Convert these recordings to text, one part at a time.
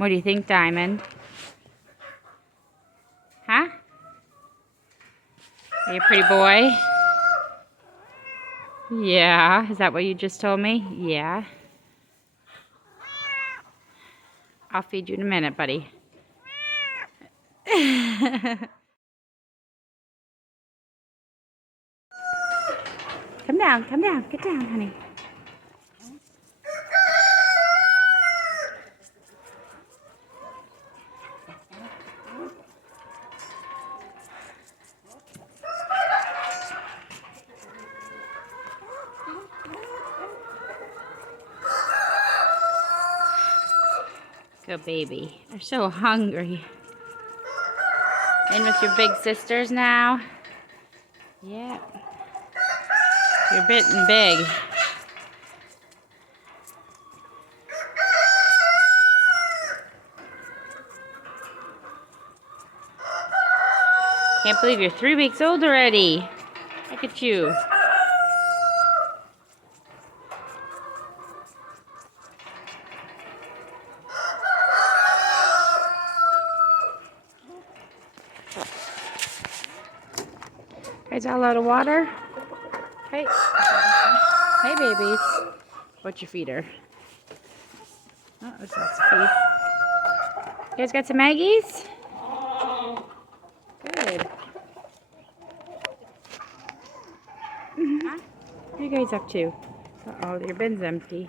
What do you think, Diamond? Huh? Are you a pretty boy? Yeah. Is that what you just told me? Yeah. I'll feed you in a minute, buddy. Come down, get down, honey. Good baby. They're so hungry. In with your big sisters now? Yeah. You're bitten big. Can't believe you're 3 weeks old already. Look at you. Guys, all out of water? Hey. Hey, babies. What'd you feed her? Oh, there's lots of feed. You guys got some Maggies? Good. Huh? What are you guys up to? Uh-oh, your bin's empty.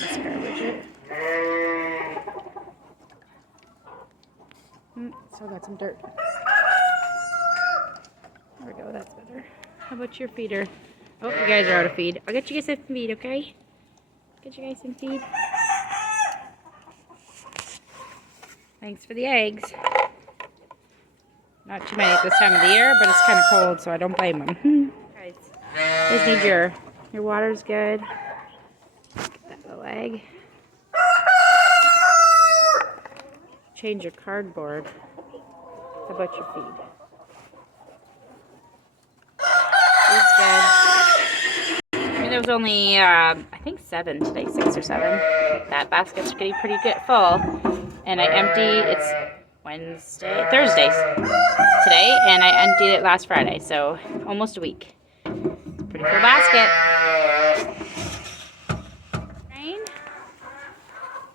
Let's garbage it. Still got some dirt. There we go, that's better. How about your feeder? Oh, you guys are out of feed. I'll get you guys some feed, okay? Get you guys some feed. Thanks for the eggs. Not too many at this time of the year, but it's kind of cold, so I don't blame them. Guys, you guys need your water's good. Get that little egg. Change your cardboard. How about your feed? Feed's good. I mean, there was only, I think 7 today, 6 or 7. That basket's getting pretty good full. And I it's Thursday today, and I emptied it last Friday, so almost a week. Pretty full basket. Rain?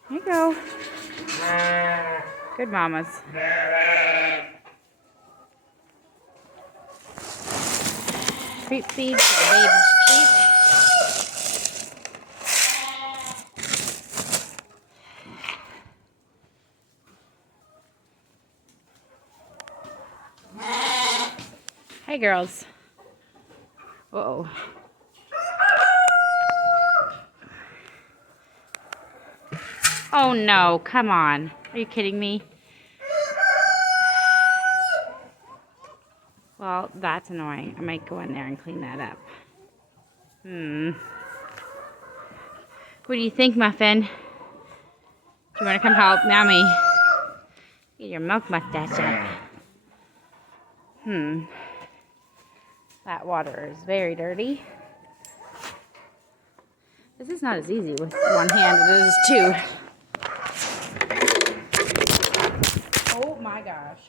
Here you go. Good mamas. Treat feed for the baby's cheap. Hey girls. Uh-oh. Oh no, come on. Are you kidding me? Well, that's annoying. I might go in there and clean that up. What do you think, Muffin? Do you want to come help Mommy? Get your milk mustache up. That water is very dirty. This is not as easy with one hand as it is two. Oh my gosh.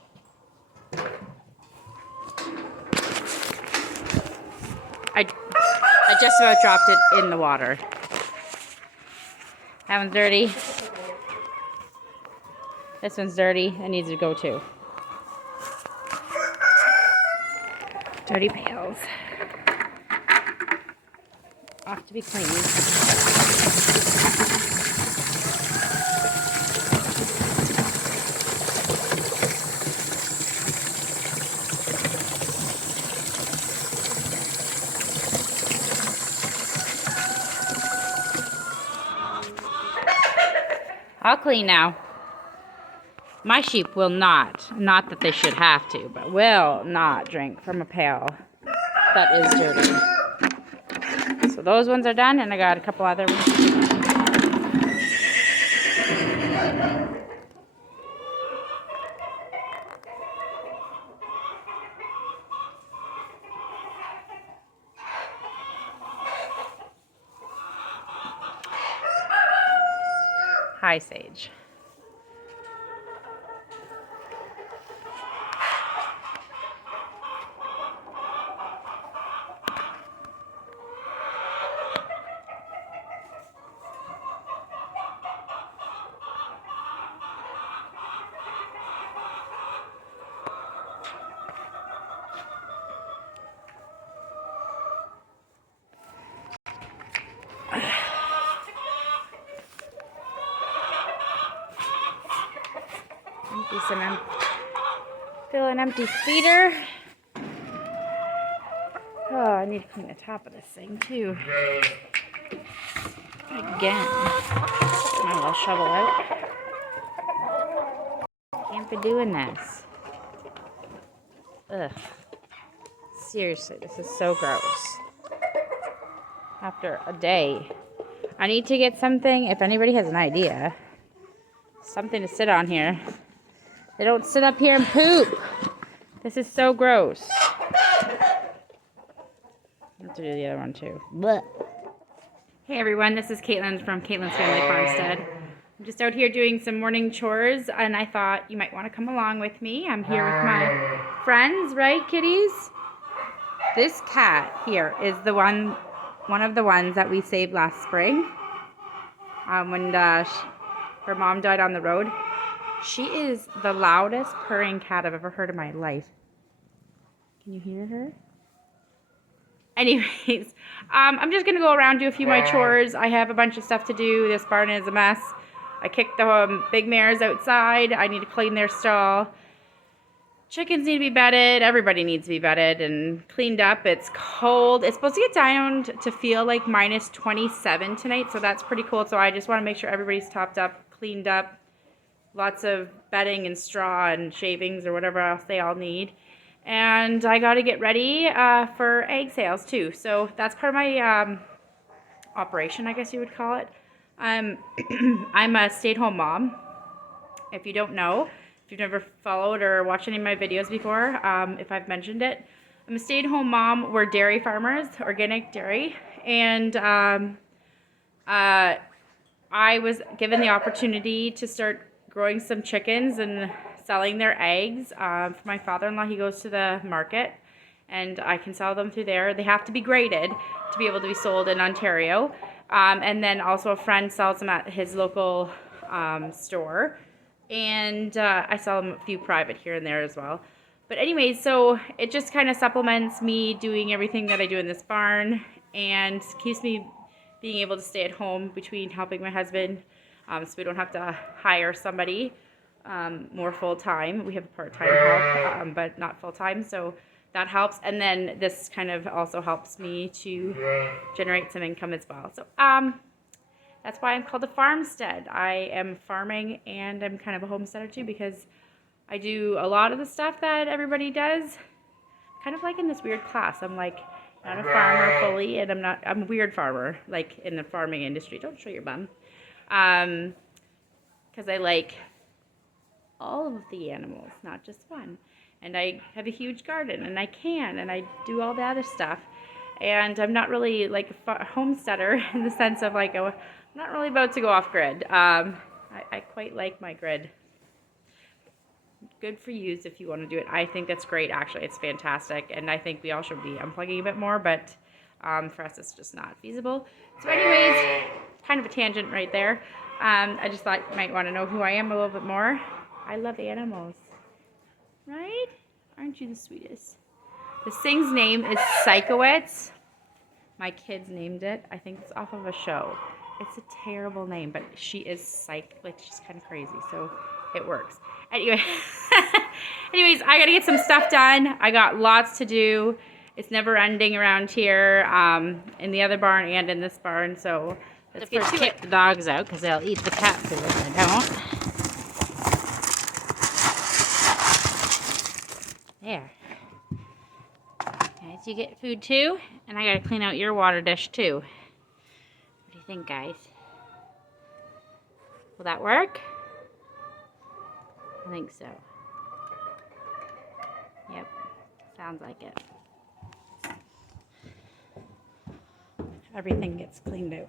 I just about dropped it in the water. That one's dirty. This one's dirty. That needs to go too. Dirty pails. Off to be cleaned. I'll clean now. My sheep will not that they should have to, but will not drink from a pail that is dirty. So those ones are done, and I got a couple other ones. Hi, Sage. Fill an empty feeder. Oh, I need to clean the top of this thing too. Again. My little shovel out. Can't be doing this. Ugh. Seriously, this is so gross. After a day. I need to get something, if anybody has an idea, something to sit on here. They don't sit up here and poop. This is so gross. I have to do the other one too. Blech. Hey everyone, this is Caitlin from Caitlin's Family Farmstead. I'm just out here doing some morning chores and I thought you might want to come along with me. I'm here with my friends, right kitties? This cat here is the one of the ones that we saved last spring. When her mom died on the road. She is the loudest purring cat I've ever heard in my life. Can you hear her? Anyways, I'm just going to go around, do a few of my chores. I have a bunch of stuff to do. This barn is a mess. I kicked the big mares outside. I need to clean their stall. Chickens need to be bedded. Everybody needs to be bedded and cleaned up. It's cold. It's supposed to get down to feel like minus 27 tonight, so that's pretty cool. So I just want to make sure everybody's topped up, cleaned up. Lots of bedding and straw and shavings or whatever else they all need. And I got to get ready for egg sales too. So that's part of my operation, I guess you would call it. I'm a stay-at-home mom. If you don't know, if you've never followed or watched any of my videos before, if I've mentioned it, I'm a stay-at-home mom. We're dairy farmers, organic dairy. And I was given the opportunity to start growing some chickens and selling their eggs. For my father-in-law, he goes to the market and I can sell them through there. They have to be graded to be able to be sold in Ontario. And then also a friend sells them at his local store. And I sell them a few private here and there as well. But anyways, so it just kind of supplements me doing everything that I do in this barn and keeps me being able to stay at home between helping my husband. So we don't have to hire somebody more full-time. We have a part-time help, but not full-time, so that helps. And then this kind of also helps me to generate some income as well. So that's why I'm called a farmstead. I am farming and I'm kind of a homesteader too because I do a lot of the stuff that everybody does. Kind of like in this weird class. I'm like not a farmer fully, and I'm a weird farmer, like in the farming industry. Don't show your bum. Because I like all of the animals, not just one. And I have a huge garden, and I do all the other stuff. And I'm not really like a homesteader in the sense of like, I'm not really about to go off grid. I quite like my grid. Good for you if you want to do it. I think that's great, actually. It's fantastic, and I think we all should be unplugging a bit more, but for us, it's just not feasible. So anyways, kind of a tangent right there. I just thought you might want to know who I am a little bit more. I love animals. Right? Aren't you the sweetest? This thing's name is Psychowitz. My kids named it. I think it's off of a show. It's a terrible name, but she is like she's kind of crazy, so it works. Anyway, anyways, I gotta get some stuff done. I got lots to do. It's never ending around here, in the other barn and in this barn. So let's get to kick the dogs out because they'll eat the cat food if I don't. There. Guys, you get food too, and I gotta clean out your water dish too. What do you think, guys? Will that work? I think so. Yep, sounds like it. Everything gets cleaned out.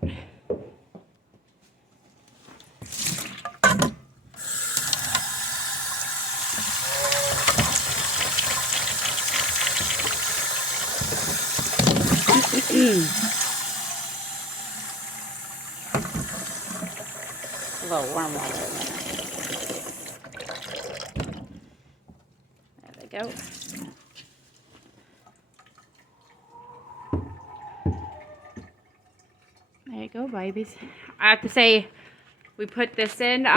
A little warm water in there. There they go. There you go, babies. I have to say, we put this in.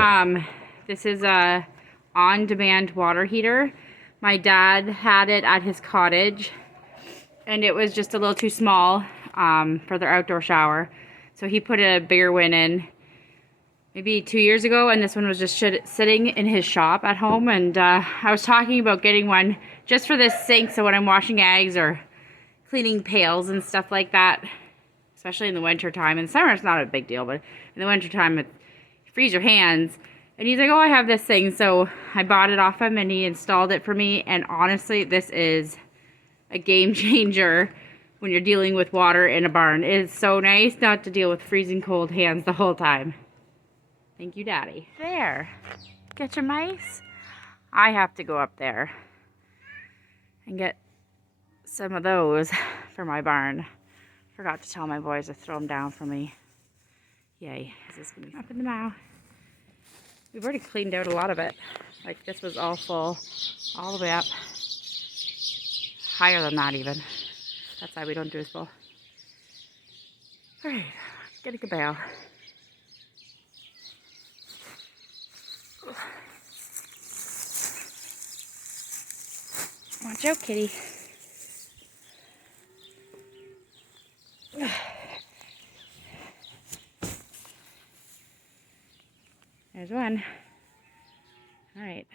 This is a on-demand water heater. My dad had it at his cottage, and it was just a little too small for their outdoor shower. So he put a bigger one in maybe 2 years ago, and this one was just sitting in his shop at home. And I was talking about getting one just for this sink, so when I'm washing eggs or cleaning pails and stuff like that, especially in the winter time. In summer it's not a big deal, but in the winter time you freeze your hands. And he's like, oh, I have this thing. So I bought it off him and he installed it for me, and honestly this is a game changer when you're dealing with water in a barn. It is so nice not to deal with freezing cold hands the whole time. Thank you, Daddy. There. Get your mice? I have to go up there and get some of those for my barn. Forgot to tell my boys to throw them down for me. Yay. This is going to be up in the mow. We've already cleaned out a lot of it. Like, this was all full all the way up. Higher than that even. That's why we don't do as full. Alright, get a cabal. Watch out, kitty. There's one. All right.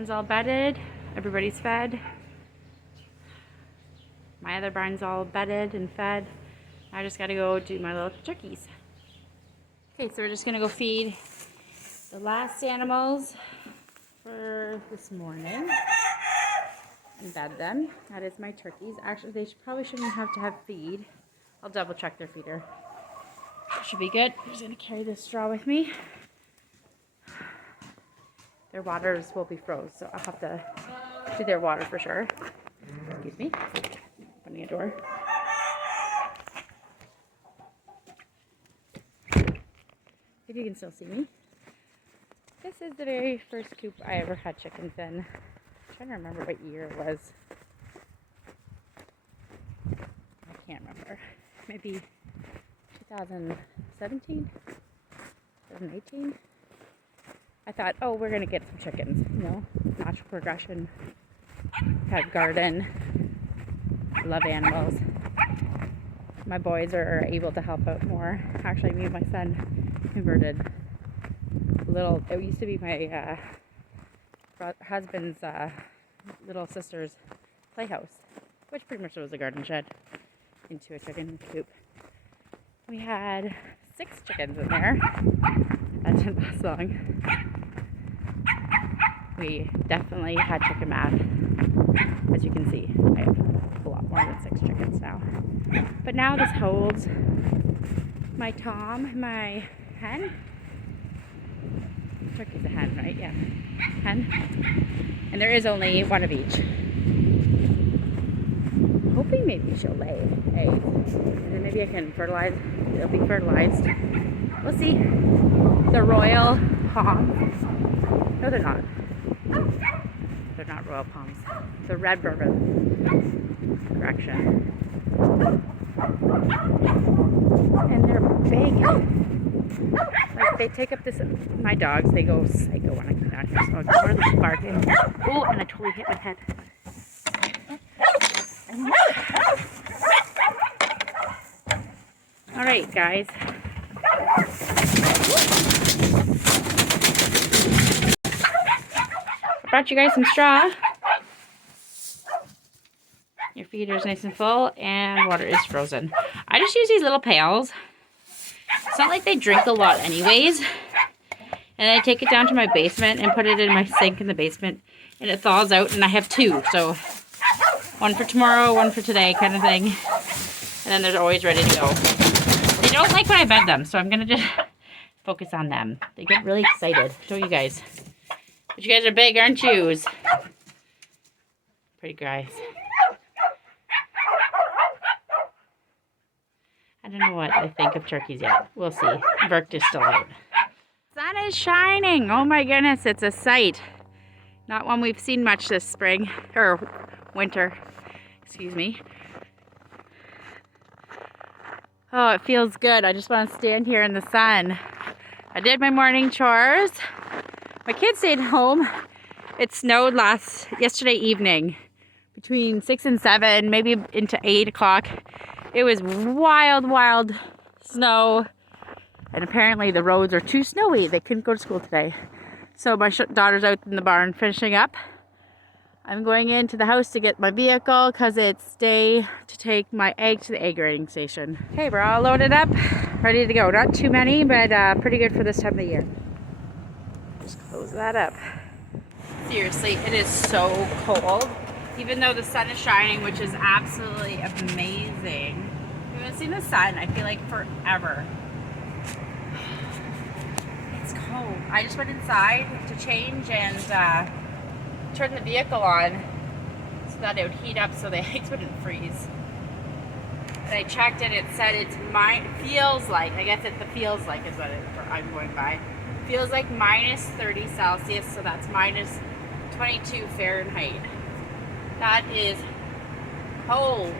barn's all bedded. Everybody's fed. My other barn's all bedded and fed. I just gotta go do my little turkeys. Okay, so we're just gonna go feed the last animals for this morning and bed them. That is my turkeys. Actually, they probably shouldn't have to have feed. I'll double check their feeder. Should be good. I'm just gonna carry this straw with me. Their waters will be froze, so I'll have to do their water for sure. Excuse me. Opening a door. If you can still see me. This is the very first coop I ever had chickens in. I'm trying to remember what year it was. I can't remember. Maybe 2017? 2018? I thought, oh, we're going to get some chickens. You know, natural progression. Pet garden. Love animals. My boys are able to help out more. Actually, me and my son converted it used to be my husband's little sister's playhouse, which pretty much was a garden shed, into a chicken coop. We had 6 chickens in there. That didn't last long. We definitely had chicken math. As you can see, I have a lot more than 6 chickens now. But now this holds my Tom, my hen. Turkey's a hen, right? Yeah. Hen. And there is only one of each. Hoping maybe she'll lay eggs. And then maybe I can fertilize. It'll be fertilized. We'll see. The royal palms. No, they're not. They're not royal palms. The red bourbon. Correction. And they're big. Like, they take up this, my dogs, they go psycho when I come down here, so I'll go to the barking. Oh, and I totally hit my head. Alright, guys. I brought you guys some straw. Your feeder's nice and full, and water is frozen. I just use these little pails. It's not like they drink a lot anyways. And I take it down to my basement and put it in my sink in the basement. And it thaws out, and I have 2. So, one for tomorrow, one for today kind of thing. And then they're always ready to go. They don't like when I bed them, so I'm going to just focus on them. They get really excited. Show you guys. But you guys are big, aren't you? Pretty guys. I don't know what I think of turkeys yet. We'll see. Burke is still out. Sun is shining. Oh my goodness, it's a sight. Not one we've seen much this spring, or winter. Excuse me. Oh, it feels good. I just want to stand here in the sun. I did my morning chores. My kids stayed home. It snowed yesterday evening, between 6 and 7, maybe into 8 o'clock. It was wild, wild snow, and apparently the roads are too snowy. They couldn't go to school today. So my daughter's out in the barn finishing up. I'm going into the house to get my vehicle because it's day to take my egg to the egg grading station. Okay, we're all loaded up, ready to go. Not too many, but pretty good for this time of the year. Just close that up. Seriously, it is so cold. Even though the sun is shining, which is absolutely amazing. We haven't seen the sun, I feel like, forever. It's cold. I just went inside to change and turn the vehicle on so that it would heat up so the eggs wouldn't freeze. And I checked and it said feels like, I guess the feels like is what I'm going by. Feels like minus 30 Celsius, so that's minus 22 Fahrenheit. That is cold.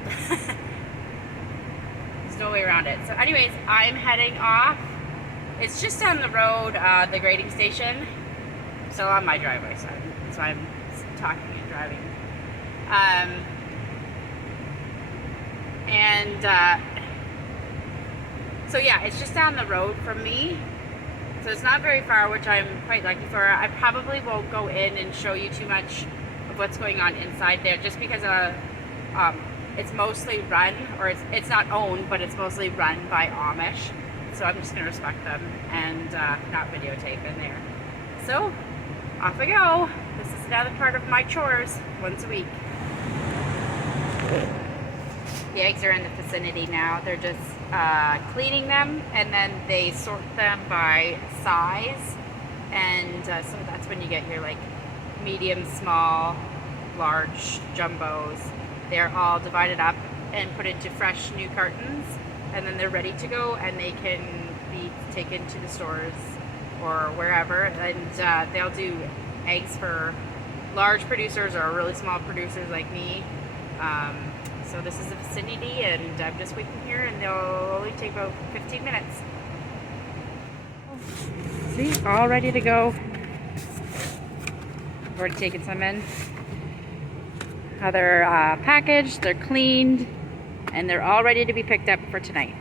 There's no way around it. So anyways, I'm heading off. It's just down the road, the grading station. I'm still on my driveway, so I'm talking and driving. So yeah, it's just down the road from me. So it's not very far, which I'm quite lucky for. I probably won't go in and show you too much of what's going on inside there, just because it's mostly run, or it's not owned, but it's mostly run by Amish. So I'm just going to respect them and not videotape in there. So off we go. This is another part of my chores once a week. The eggs are in the vicinity now. They're just cleaning them, and then they sort them by size, and so that's when you get your like medium, small, large, jumbos. They're all divided up and put into fresh new cartons, and then they're ready to go, and they can be taken to the stores or wherever, and they'll do eggs for large producers or really small producers like me. So this is the vicinity, and I'm just waiting here, and they'll only take about 15 minutes. See, all ready to go. I've already taken some in. Now they're packaged, they're cleaned, and they're all ready to be picked up for tonight.